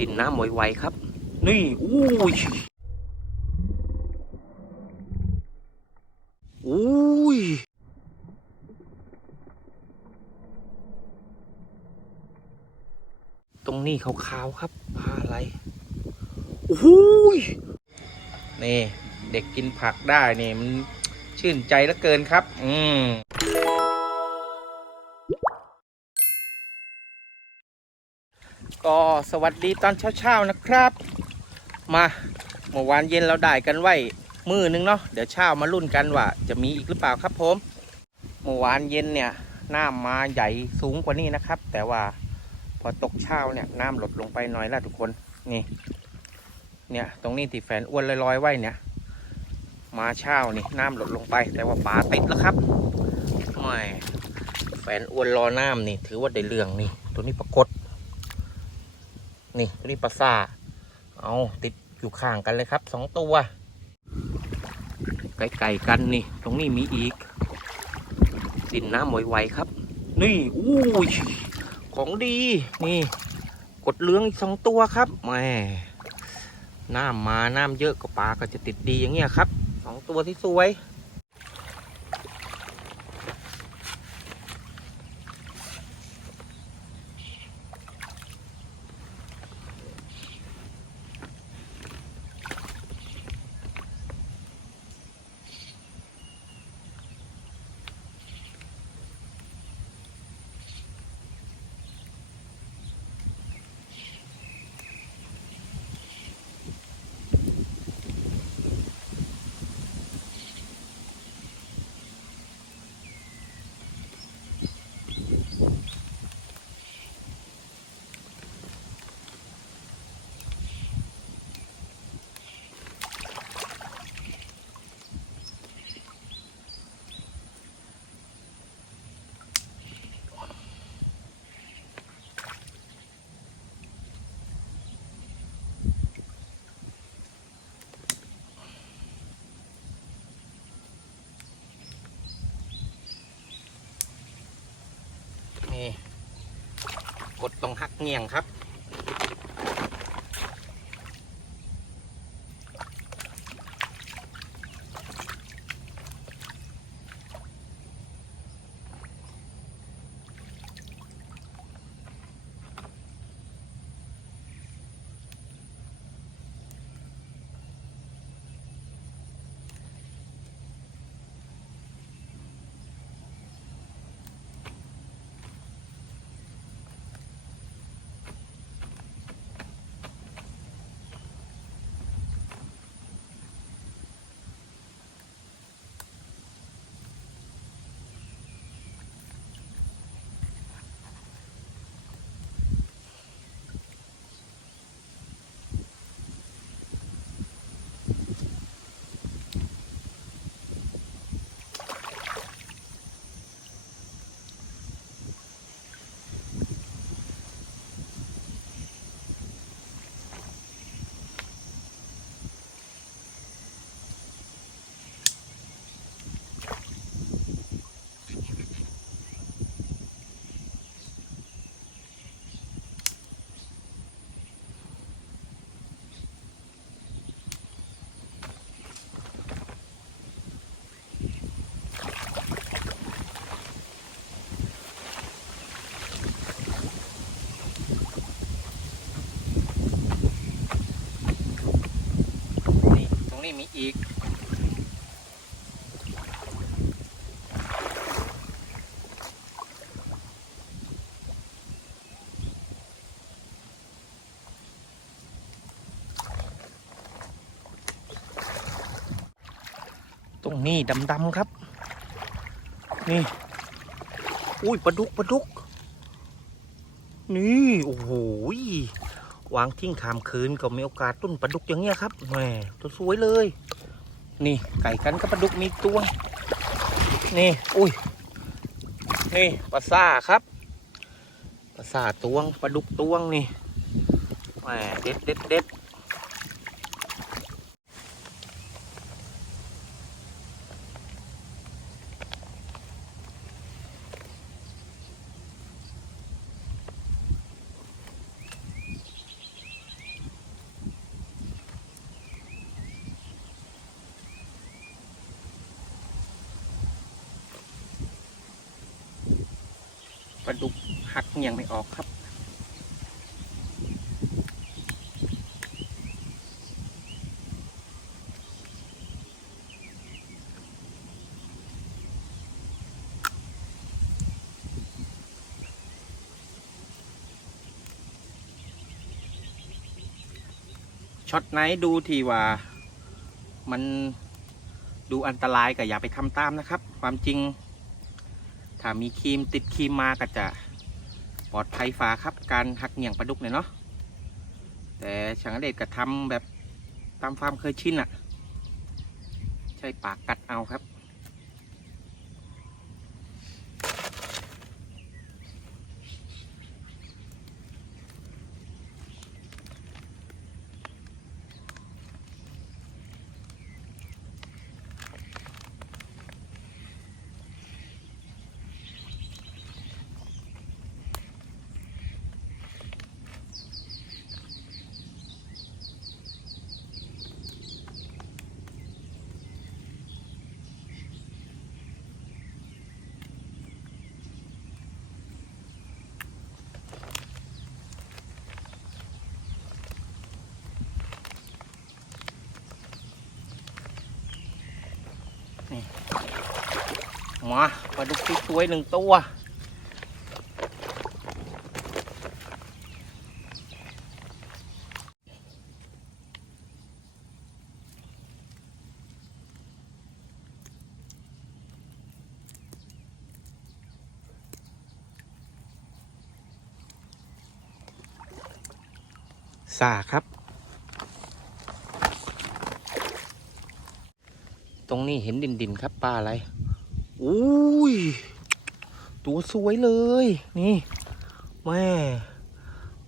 ดินน้ำไวๆครับ นี่อุ้ยอุ้ยตรงนี้ขาวๆครับปลาอะไรโอ้ยนี่ เด็กกินผักได้นี่มันชื่นใจเหลือเกินครับ อืม ก็สวัสดีตอนเช้าๆนะครับ มาเมื่อวานเย็นเราได้กันไว้มือนึงเนาะเดี๋ยวเช้ามาลุ้นกันว่า จะมีอีกหรือเปล่าครับผมเมื่อวานเย็นเนี่ยน้ำมาใหญ่สูงกว่านี้นะครับ แต่ว่าพอตกเช้าเนี่ยน้ำลดลงไปหน่อยแล้วทุกคนนี่ เนี่ยตรงนี้ที่แฟนอ้วนลอยๆไว้เนี่ย มาเช้านี่น้ำลดลงไป แต่ว่าปลาติดแล้วครับไม่แฟนอ้วนรอน้ำนี่ ถือว่าได้เรื่องนี่ ตัวนี้ปรากฏ นี่ตัวนี้ปลาซ่าเอาติดอยู่ข้างกันเลยครับสองตัวไก่ๆกันนี่ ตรงนี้มีอีก ดินน้ำไวๆครับ นี่อู้ยของดี นี่ กดเลืองอีกสองตัวครับแม่น้ำมาน้ำเยอะก็ปลาก็จะติดดีอย่างเงี้ยครับสองตัวที่สวย นี่กดตรงหัก เงียงครับ นี่ตรงนี้มีอีก ตรงนี้ดำๆครับ นี่ อุ้ยปลาดุกปลาดุก นี่ โอ้โหย วางทิ้งขามคืนก็มีโอกาสตุ้นปลาดุกอย่างเงี้ยครับแหมตัวสวยเลย นี่ไก่กันกับปลาดุกมีตัว นี่อุ้ยนี่ปลาซ่าครับปลาซ่าตวงปลาดุกตวงนี่แหมเด็ดเด็ดเด็ด ลาดุกหักเหงียงไม่ออกครับ ช็อตไหนดูทีว่ามันดูอันตรายก็อย่าไปทำตามนะครับ ความจริง ถ้ามีครีมติดครีมมาก็จะปลอดภัยฝาครับ การหักเหนี่ยงปลาดุกเนี่ยเนาะแต่ช่างเดชก็ทำแบบตามความเคยชินอะ่ะ ใช้ปากกัดเอาครับ มาปลาดุกสวยๆหนึ่งตัว สาครับ ตรงนี้เห็นดินดินครับปลาอะไรอุ้ยตัวสวยเลย นี่แม่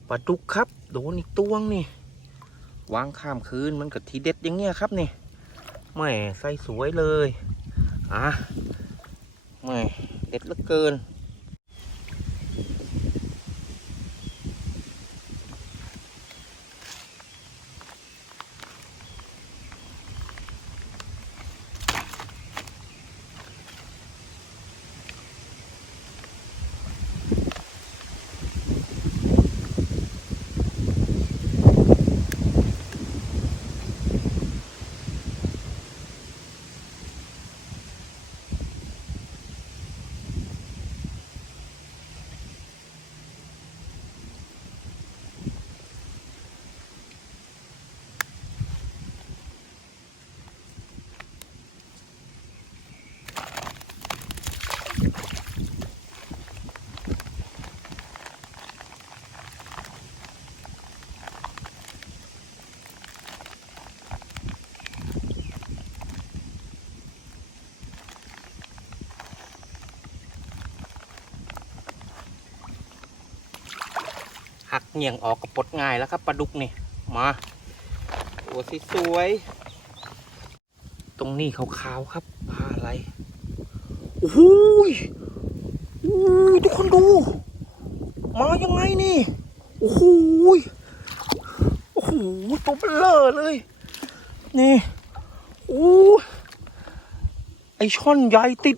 ปลาดุกครับ โดนอีกตัวงนี่วางข้ามคืนมันกับทีเด็ดอย่างเงี้ยครับนี่แม่ใส่สวยเลยอะแม่เด็ดเหลือเกิน เหงี่ยงออกกับปลดง่ายแล้วครับปลาดุกนี่มาตัวสวย ตรงนี้ขาวๆครับปลาอะไรโอ้โหโอ้ทุกคนดู มายังไงนี่โอ้โหโอ้โหตัวเบลอเลย นี่โอ้ไอช่อนใหญ่ติด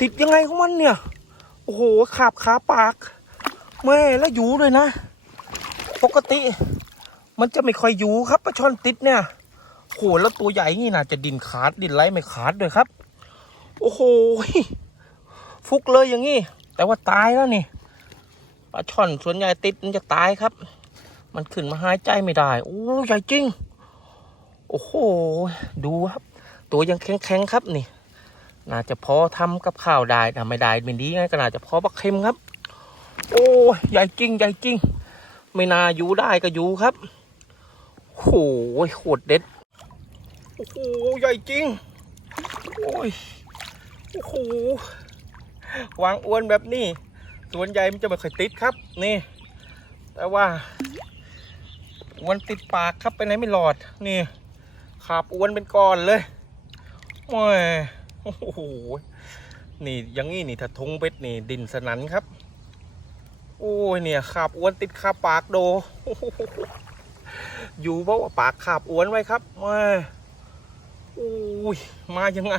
ติดยังไงของมันเนี่ย โอ้โหขาบขาปาก แม่แล้วอยู่เลยนะ ปกติ มันจะไม่ค่อยอยู่ครับปลาช่อนติดเนี่ยโหแล้วตัวใหญ่นี่นะจะดินขาดดินไหลไม่ขาดด้วยครับ โอ้โหฟุกเลยอย่างนี้แต่ว่าตายแล้วนี่ปลาช่อนส่วนใหญ่ติดมันจะตายครับ มันขึ้นมาหายใจไม่ได้โอ้ใหญ่จริง โอ้โหดูครับ ตัวยังแข็งๆครับนี่ น่าจะพอทำกับข้าวได้นะไม่ได้ไม่ดีไงก็น่าจะพอบักเค็มครับ โอ้ใหญ่จริงใหญ่จริง ไม่นาอยู่ได้ก็อยู่ครับโอ้ยโคตรเด็ด โอ้โห ใหญ่จริง โอ้ย โอ้โห วางอ้วนแบบนี้ ส่วนใหญ่มันจะไม่ค่อยติดครับ นี่ แต่ว่าอ้วนติดปากครับไปไหนไม่รอด นี่ขาบอ้วนเป็นก้อนเลย โอ้ย โอ้โห นี่อยังงี้นี่ถ้าทงเป็ดนี่ดินสนันครับ โอ้ยเนี่ยขาบอ้วนติดขาปากโด อยู่เพราะว่าปากขาบอ้วนไว้ครับมาโอ้ยมายังไง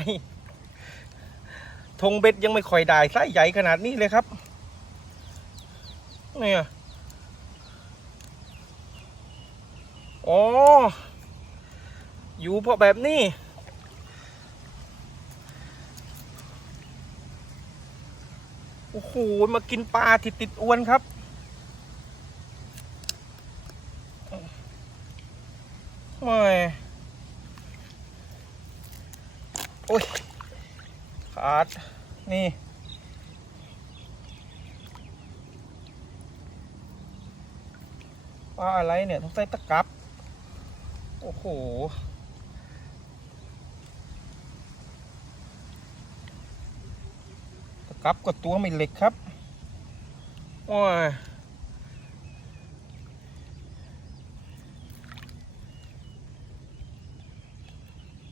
ธงเบ็ดยังไม่ค่อยได้ไส้ใหญ่ขนาดนี้เลยครับ เนี่ยอ๋ออยู่เพราะแบบนี้ โอ้โห มากินปลาที่ติดอวนครับไม่โอ้ย ขาด นี่ ปลาอะไรเนี่ยต้องใส่ตะกับ โอ้โห ตะกับก็ตัวไม่เล็กครับโอ้ย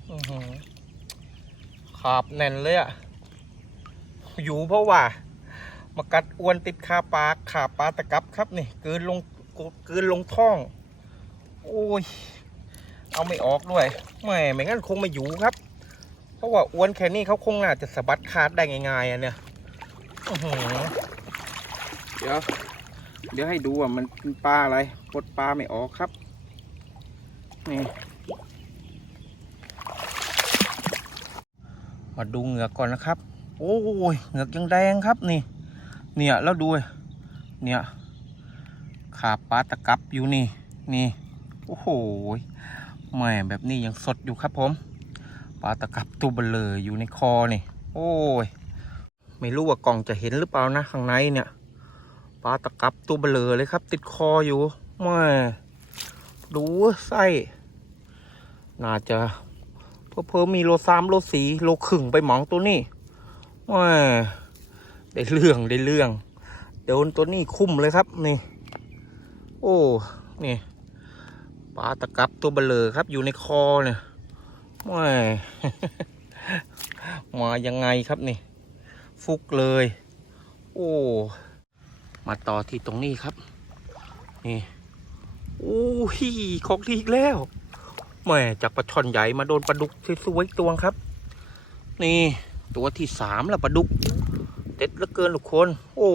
อื้อหือขาบแน่นเลยอะอยู่เพราะว่า มากัดอวนติดคาปลาขาปลาตะกับครับนี่กลืนลงกลืนลงท้อง โอ้ย เอาไม่ออกด้วยแม่ไม่งั้นคงไม่อยู่ครับ เพราะว่าอวนแค่นี้เขาคงน่าจะสะบัดขาดได้ง่ายๆอะเนี่ย อื้อหือเดี๋ยว เดี๋ยวให้ดูว่ามันเป็นปลาอะไรปลดปลาไม่ออกครับ นี่ มาดูเหงือกก่อนนะครับ โอ้ยเหงือกยังแดงครับนี่ เนี่ยแล้วดู เนี่ยขาปลาตะกับอยู่นี่ นี่ โอ้โหแหม่แบบนี้ยังสดอยู่ครับผม ปลาตะกับตัวเบลออยู่ในคอนี่ โอ้ย ไม่รู้ว่ากล่องจะเห็นหรือเปล่านะข้างในเนี่ยปลาตะกับตัวเบลอเลยครับ ติดคออยู่ม่ดูไส้น่าจะเพิ่มมีโลสามโลสีโลครึ่งไปหมองตัวนี้ม่ได้เรื่องได้เรื่องโดนตัวนี้คุ้มเลยครับนี่ โอ้นี่ปลาตะกับตัวเบลอครับอยู่ในคอเนี่ยม่มายังไงครับนี่ ฟุกเลย โอ้ มาต่อที่ตรงนี้ครับ นี่โอ้ฮีของดีอีกแล้วแหม่จากปลาช่อนใหญ่มาโดนปลาดุกสวยๆตัวครับ นี่ตัวที่สามแล้วปลาดุกเด็ดเหลือเกินทุกคน โอ้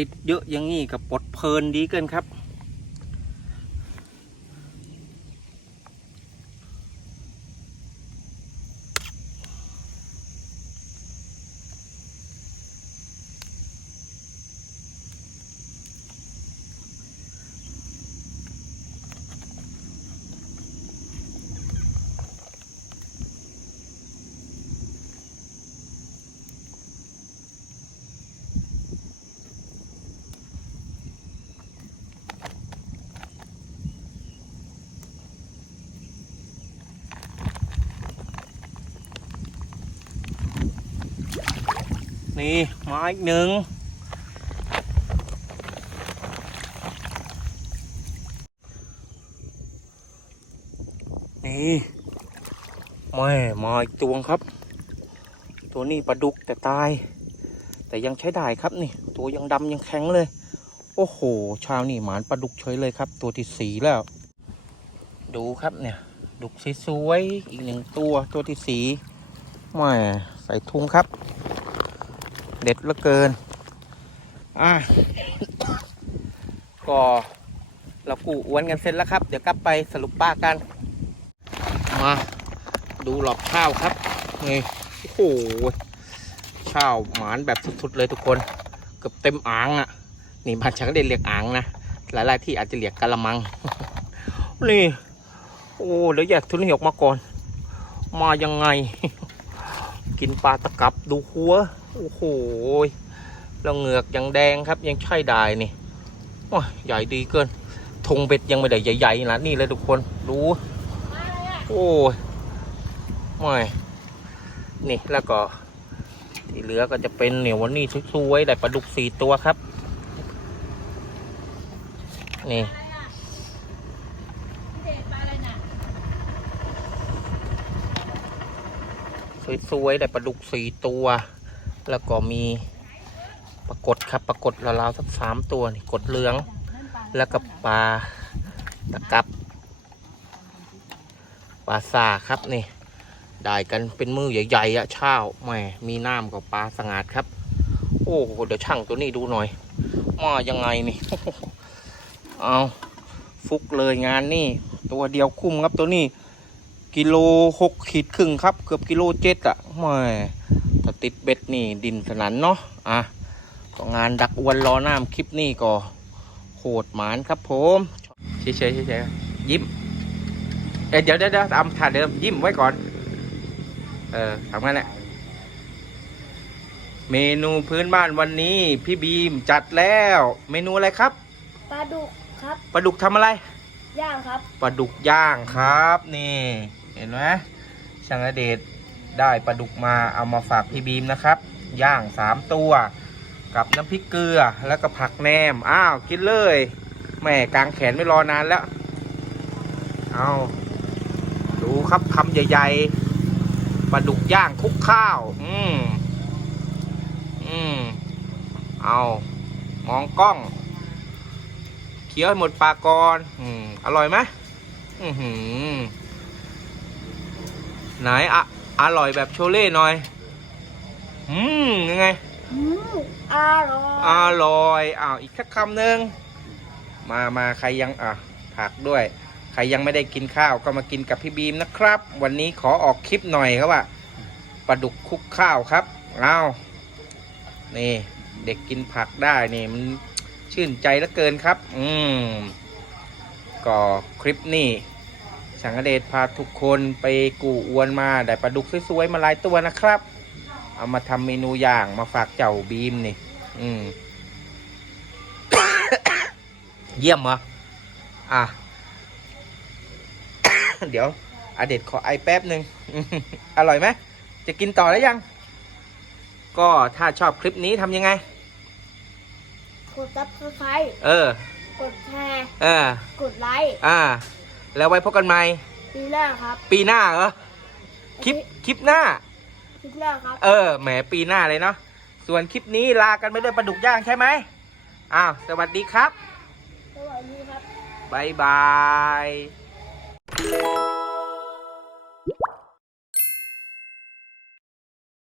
ติดเยอะอย่างงี้กับปลดเพลินดีเกินครับ นี่ มาอีกหนึ่งนี่แม่มาอีกตัวครับ ตัวนี้ปลาดุกแต่ตาย แต่ยังใช้ได้ครับนี่ ตัวยังดำยังแข็งเลย โอ้โหช้านี่หมานปลาดุกเฉยเลยครับ ตัวที่สีแล้ว ดูครับเนี่ย ดุกสวยๆอีกหนึ่งตัวตัวที่สีแม่ใส่ทุงครับ เด็ดเหลือเกิน อะ ก็ เรากูอ้วนกันเสร็จแล้วครับ เดี๋ยวกลับไปสรุปป้ากัน มาดูหลอกข้าวครับนี่โอ้โหข้าวหมานแบบสุดๆเลยทุกคน เกือบเต็มอ่างอะ่ะ นี่บ้างฉันก็ได้เรียกอ่างนะ หลายๆที่อาจจะเรียกกะละมัง นี่ โอ้เดี๋ยวแยากทุนนี้ออกมาก่อน มายังไง กินปลาตะกับดูหัว โอ้โหแล้วเหงือกยังแดงครับยังใช่ได้นี่โอ้ยใหญ่ดีเกินธงเบ็ดยังไม่ได้ใหญ่ๆนะนี่เลยทุกคนดูโอ้ยไม่นี่แล้วก็ ที่เหลือก็จะเป็นเหนียววันนี้สวยๆได้ปลาดุกสี่ตัวครับ นี่ สวยๆ ได้ปลาดุกสี่ตัว แล้วก็มีปรากฏครับปรากฏราวๆสักสามตัวนี่กดเหลือง แล้วก็ปลาตะกับปลาซาครับนี่ได้กันเป็นมือใหญ่ๆอะเช้าแหมมีน้ำกับปลาสงาดครับ โอ้โหเดี๋ยวช่างตัวนี้ดูหน่อยมายังไงนี่เอาฟุกเลยงานนี่ ตัวเดียวคุ้มครับตัวนี้ กิโลหกขีดครึ่งครับ เกือบกิโลเจ็ดอะแหม่ถ้าติดเบ็ดนี่ดินสนันเนาะอะก็งานดักอวนรอน้ำคลิปนี่ก็โหดหมานครับผมเฉยๆเฉยๆยิ้มเอ้ยเดี๋ยวเดี๋ยวเดี๋ยวตามท่าเดิมยิ้มไว้ก่อน เออทำงั้นแหละเมนูพื้นบ้านวันนี้ พี่บีมจัดแล้ว เมนูอะไรครับปลาดุกครับปลาดุกทำอะไร ย่างครับปลาดุกย่างครับนี่ เห็นไหมช่างอเดชได้ปลาดุกมาเอามาฝากพี่บีมนะครับ ย่างสามตัว กับน้ำพริกเกลือแล้วก็ผักแหนม อ้าว กินเลยแม่กางแขนไม่รอนานแล้ว เอาดูครับคำใหญ่ ๆปลาดุกย่างคุกข้าว อืมอืมเอามองกล้องเคี้ยวหมดปากก่อนอืมอร่อยไหมอือหือ ไหนอะอร่อยแบบโชเล่หน่อยอืมยังไง อืมอร่อยอร่อยอ้าวอีกสักคำหนึ่งมามาใครยังอะผักด้วย ใครยังไม่ได้กินข้าวก็มากินกับพี่บีมนะครับ วันนี้ขอออกคลิปหน่อยครับว่าปลาดุกคลุกข้าวครับเอานี่เด็กกินผักได้นี่มันชื่นใจเหลือเกินครับ อืมก็คลิปนี้ สังกเดชพาทุกคนไปกู่อวนมาได้ปลาดุกสวยๆมาหลายตัวนะครับ เอามาทำเมนูอย่างมาฝากเจ้าบีมนี่ อืม เยี่ยมเหรออะ เดี๋ยวอเด็ดขอไอแป๊บหนึ่งอร่อยไหมจะกินต่อแล้วยัง ก็ถ้าชอบคลิปนี้ทำยังไง กดซับสไครต์เออ กดแชร์เออกดไลค์ อ่า แล้วไว้พบกันใหม่ปีหน้าครับ ปีหน้าเหรอคลิปคลิปหน้า คลิปหน้าครับ เออแหมปีหน้าเลยเนาะส่วนคลิปนี้ลากันไปด้วยปลาดุกย่างใช่ไหมอ้าวสวัสดีครับสวัสดีครับบายบาย